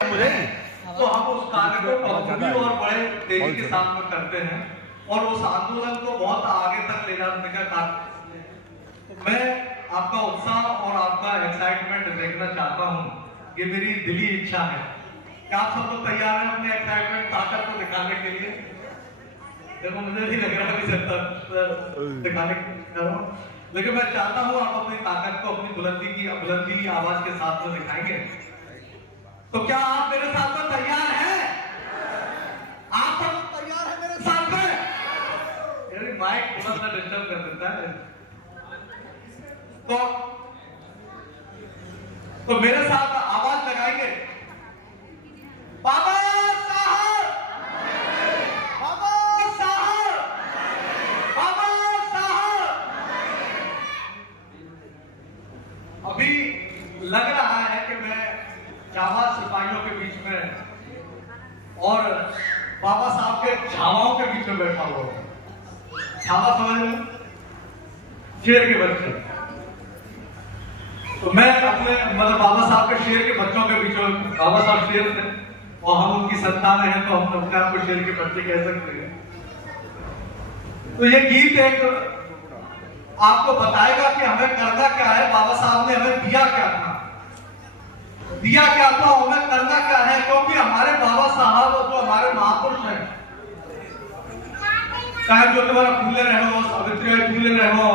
तो हम उस कार्य को बखूबी और बड़े तेजी के साथ में करते हैं और उस आंदोलन को बहुत आगे तक ले जाने का कार्य। मैं आपका उत्साह और आपका एक्साइटमेंट देखना चाहता हूं, ये मेरी दिली इच्छा है। क्या आप सब लोग तैयार हैं अपने एक्साइटमेंट ताकत को दिखाने के लिए? देखो मुझे नहीं लग रहा कि दिखाने के, लेकिन मैं चाहता हूं आप अपनी ताकत को अपनी बुलंदी आवाज के साथ में दिखाएंगे। तो क्या आप मेरे साथ में तैयार हैं? आप सब तैयार हैं मेरे साथ में? यानी माइक थोड़ा सा डिस्टर्ब कर देता है। तो मेरे साथ आवाज लगाएंगे, बाबा साहब, बाबा साहब, बाबा साहब। अभी लग रहा है कि मैं जावा सिपाहियों के बीच में और बाबा साहब के छावाओं के बीच में बैठा हुआ हूं। छावा समझ में, शेर के बच्चे। तो मैं अपने बाबा साहब के शेर के बच्चों के बीच में, बाबा साहब शेर थे और हम उनकी संतान हैं, तो हम अपने आप को शेर के बच्चे कह सकते हैं। तो ये गीत एक आपको बताएगा कि हमें करना क्या है, बाबा साहब ने हमें दिया क्या था, हमें करना क्या है। क्योंकि हमारे बाबा साहब जो हमारे महापुरुष हैं, चाहे ज्योतिबा फूले रहे हो, सावित्रीबाई फूले रहे हो,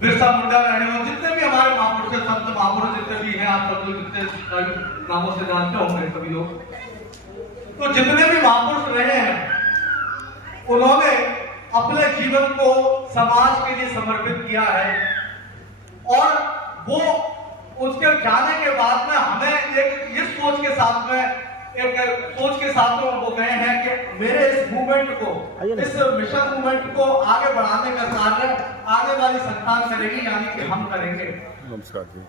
बिरसा मुंडा रहे हो, जितने भी हमारे महापुरुष हैं, संत महापुरुष जितने भी हैं, आप सब लोग जितने नामों से जानते होंगे सभी लोग, तो जितने भी महापुरुष रहे हैं उन्होंने अपने जीवन को समाज के लिए समर्पित किया है। और वो उसके जाने के बाद में हमें एक इस सोच के साथ में वो गए हैं कि मेरे इस मूवमेंट को, इस मिशन मूवमेंट को आगे बढ़ाने का कार्य आगे वाली संतान करेगी, यानी कि हम करेंगे। नमस्कार जी।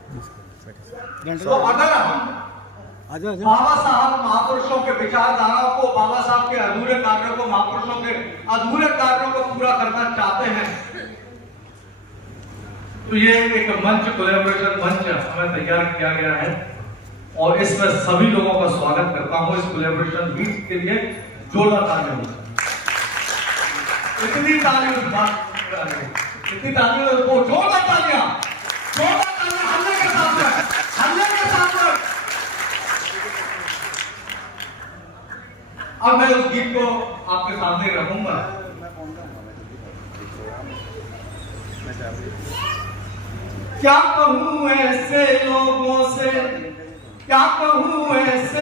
तो अगर हम बाबा साहब महापुरुषों के विचारधाराओं को, बाबा साहब के अधूरे कार्यों को, महापुरुषों के अधूरे कार्यों को पूरा करना चाहते हैं, तो ये एक मंच, कोलैबोरेशन मंच हमें तैयार किया गया है और इसमें सभी लोगों का स्वागत करता हूं। इस कोलैबोरेशन मीट के लिए जोरदार तालियां हो, इतनी तालियां, इतनी तालियां, वो जोरदार तालियां, हल्ले के साथ में, हल्ले के साथ में। अब मैं उस गीत को आपके सामने रखूंगा। क्या कहूं ऐसे लोगों से, क्या कहूं ऐसे